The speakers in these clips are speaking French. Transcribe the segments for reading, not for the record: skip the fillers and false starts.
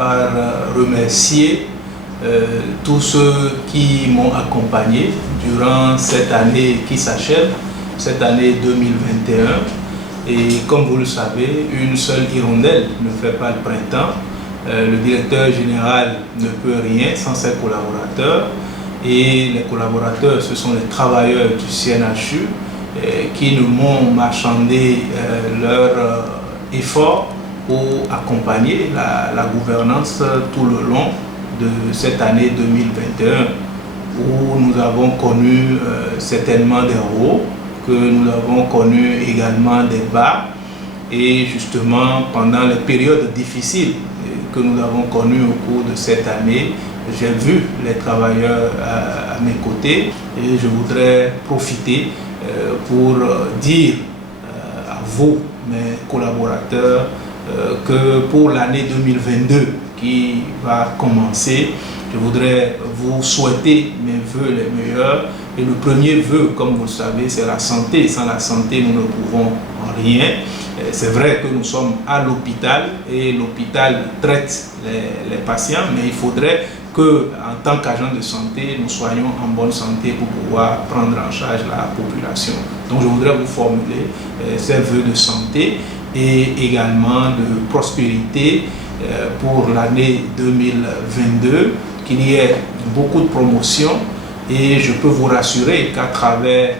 par remercier tous ceux qui m'ont accompagné durant cette année qui s'achève, cette année 2021. Et comme vous le savez, une seule hirondelle ne fait pas le printemps. Le directeur général ne peut rien sans ses collaborateurs. Et les collaborateurs, ce sont les travailleurs du CNHU qui ne m'ont marchandé leur effort pour accompagner la gouvernance tout le long de cette année 2021, où nous avons connu certainement des hauts, que nous avons connu également des bas. Et justement, pendant les périodes difficiles que nous avons connues au cours de cette année, j'ai vu les travailleurs à mes côtés et je voudrais profiter pour dire à vous, mes collaborateurs, que pour l'année 2022 qui va commencer, je voudrais vous souhaiter mes vœux les meilleurs. Et le premier vœu, comme vous le savez, c'est la santé. Sans la santé, nous ne pouvons rien. C'est vrai que nous sommes à l'hôpital et l'hôpital traite les patients, mais il faudrait que, en tant qu'agent de santé, nous soyons en bonne santé pour pouvoir prendre en charge la population. Donc je voudrais vous formuler ces vœux de santé et également de prospérité pour l'année 2022, qu'il y ait beaucoup de promotions. Et je peux vous rassurer qu'à travers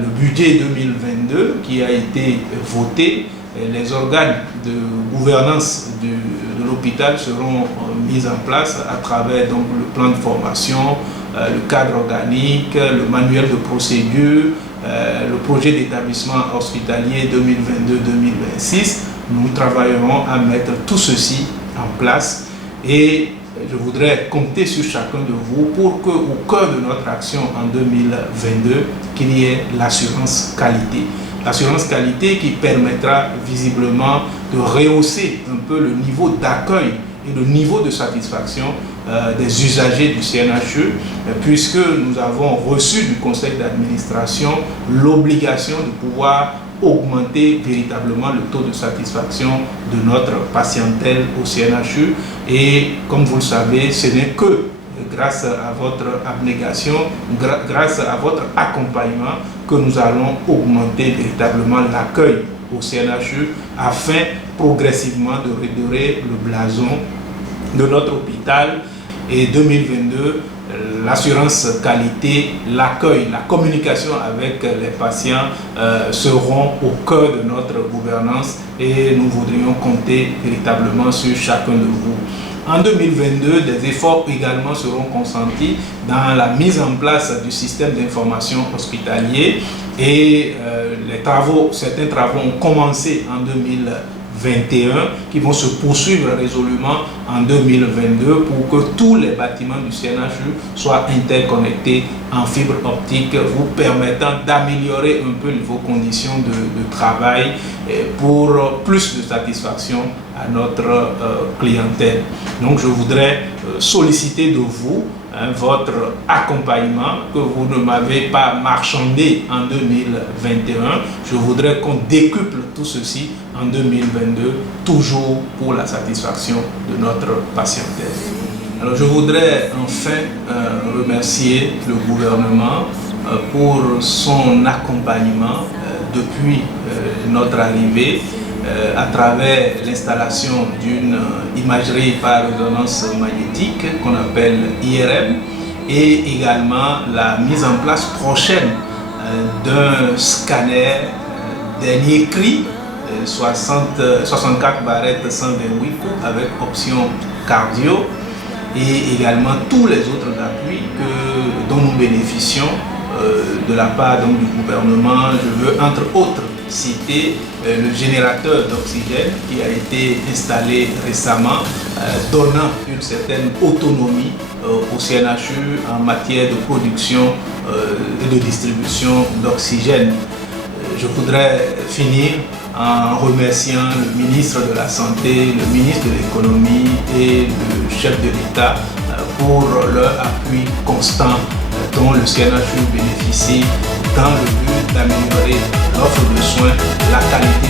le budget 2022 qui a été voté, les organes de gouvernance de l'hôpital seront mis en place à travers donc, le plan de formation, le cadre organique, le manuel de procédure, le projet d'établissement hospitalier 2022-2026. Nous travaillerons à mettre tout ceci en place et je voudrais compter sur chacun de vous pour qu'au cœur de notre action en 2022, qu'il y ait l'assurance qualité. L'assurance qualité qui permettra visiblement de rehausser un peu le niveau d'accueil et le niveau de satisfaction des usagers du CNHU, puisque nous avons reçu du conseil d'administration l'obligation de pouvoir augmenter véritablement le taux de satisfaction de notre patientèle au CNHU. Et comme vous le savez, ce n'est que grâce à votre abnégation, grâce à votre accompagnement, que nous allons augmenter véritablement l'accueil au CNHU afin progressivement de redorer le blason de notre hôpital. Et 2022, l'assurance qualité, l'accueil, la communication avec les patients seront au cœur de notre gouvernance et nous voudrions compter véritablement sur chacun de vous. En 2022, des efforts également seront consentis dans la mise en place du système d'information hospitalier et certains travaux ont commencé en 2021 qui vont se poursuivre résolument en 2022 pour que tous les bâtiments du CNHU soient interconnectés en fibre optique, vous permettant d'améliorer un peu vos conditions de travail pour plus de satisfaction à notre clientèle. Donc je voudrais solliciter de vous votre accompagnement que vous ne m'avez pas marchandé en 2021. Je voudrais qu'on décuple tout ceci en 2022, toujours pour la satisfaction de notre patientèle. Alors je voudrais enfin remercier le gouvernement pour son accompagnement depuis notre arrivée à travers l'installation d'une imagerie par résonance magnétique qu'on appelle IRM et également la mise en place prochaine d'un scanner dernier cri 64 barrettes 128 avec option cardio et également tous les autres appuis dont nous bénéficions de la part donc, du gouvernement. Je veux entre autres citer le générateur d'oxygène qui a été installé récemment, donnant une certaine autonomie au CNHU en matière de production et de distribution d'oxygène. Je voudrais finir en remerciant le ministre de la Santé, le ministre de l'Économie et le chef de l'État pour leur appui constant dont le CNHU bénéficie dans le but d'améliorer l'offre de soins, la qualité